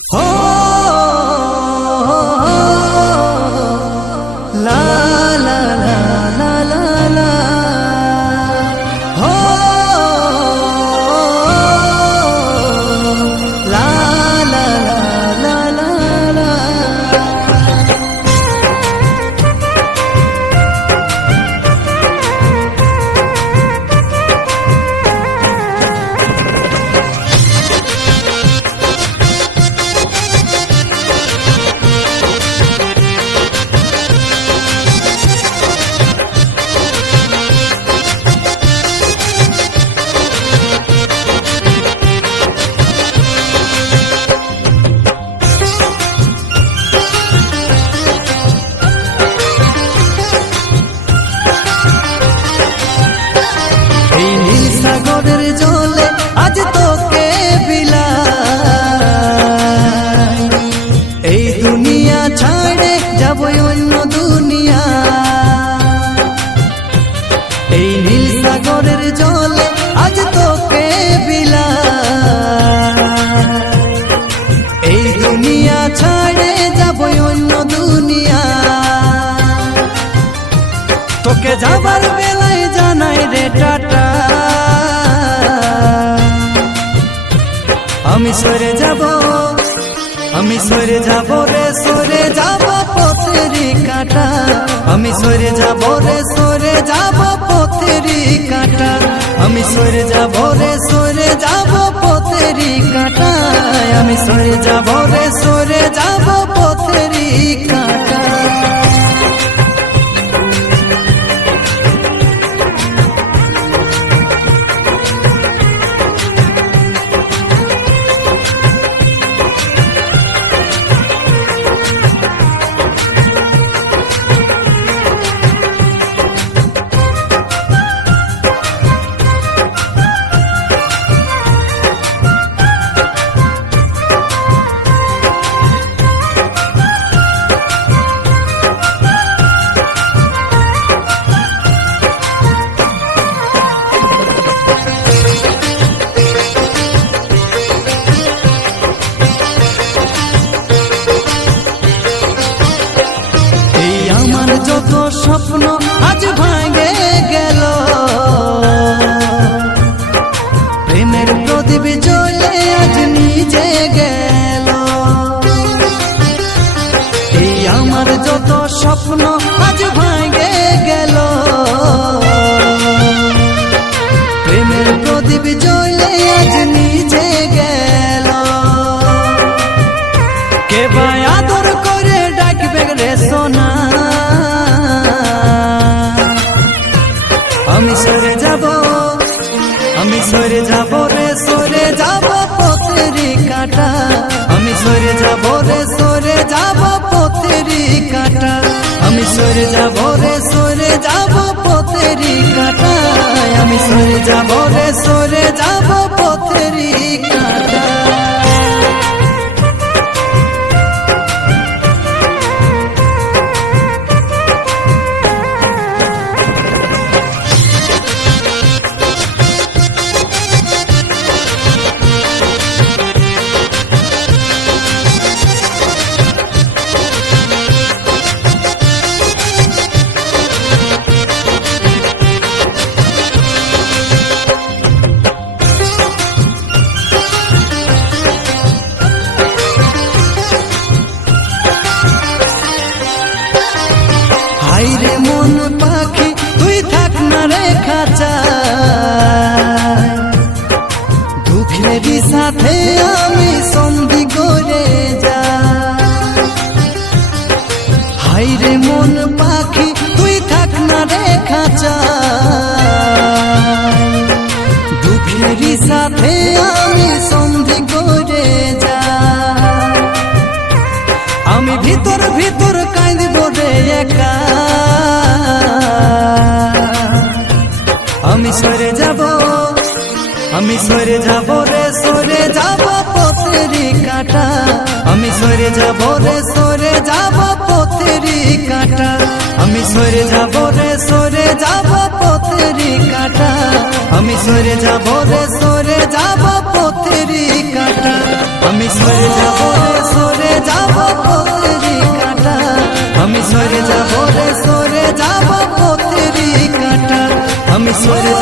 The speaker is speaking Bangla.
हो ला ला ला ला ला ला हो ला ला ला ला ला সাগরের জলে আজ তোকে বিলাই, এই দুনিয়া ছাড়ে যাব অন্য দুনিয়া। এই নীল সাগরের জলে আজ তোকে বিলাই, এই দুনিয়া ছাড়ে যাব অন্য দুনিয়া। তোকে যাবার বেলায় জানাই রে টাটা, আমি সরে যাব, আমি সরে যাব রে, সরে যাব পথেরই কাঁটা। আমি সরে যাব রে, সরে যাব পথেরই কাঁটা। আমি সরে যাব রে, সরে যাব পথেরই কাঁটা। আমি সরে যাব রে, সরে যাব পথেরই কাঁটা। যত স্বপ্ন আজ ভাঙে গেল, প্রেমের প্রদীপ জ্বলে আজ নিজে গেল। এই আমার যত স্বপ্ন আজ ভাঙে গেল, প্রেমের প্রদীপ জ্বলে আজ নিজে গেল। কে ভাই আদর করে ডাকবে রে সোনা, আমি সরে যাব, আমি সরে যাব রে, সরে যাব পথেরই কাঁটা। আমি সরে যাব রে, সরে যাব পথেরই কাঁটা। আমি সরে যাব রে, সরে যাব পথেরই কাঁটা। আমি সরে যাব রে, সরে যাব পথেরই কাঁটা। হাইরে মন পাখি তুই থাক না রে খাঁচায়, দুঃখেরই সাথে আমি সন্ধি করে যাই। হাইরে মন পাখি তুই থাক না রে খাঁচায়, দুঃখেরই সাথে আমি সন্ধি করে যাই। আমি ভিতর ভিতর কাঁদব রে একা, আমি সরে যাব, আমি সরে যাব রে, সরে যাব পথেরই কাঁটা। আমি সরে যাব রে, সরে যাব পথেরই কাঁটা। আমি সরে যাব রে, সরে যাব পথেরই কাঁটা। আমি সরে যাব রে, সরে যাব পথেরই কাঁটা। আমি সরে যাব রে। সরে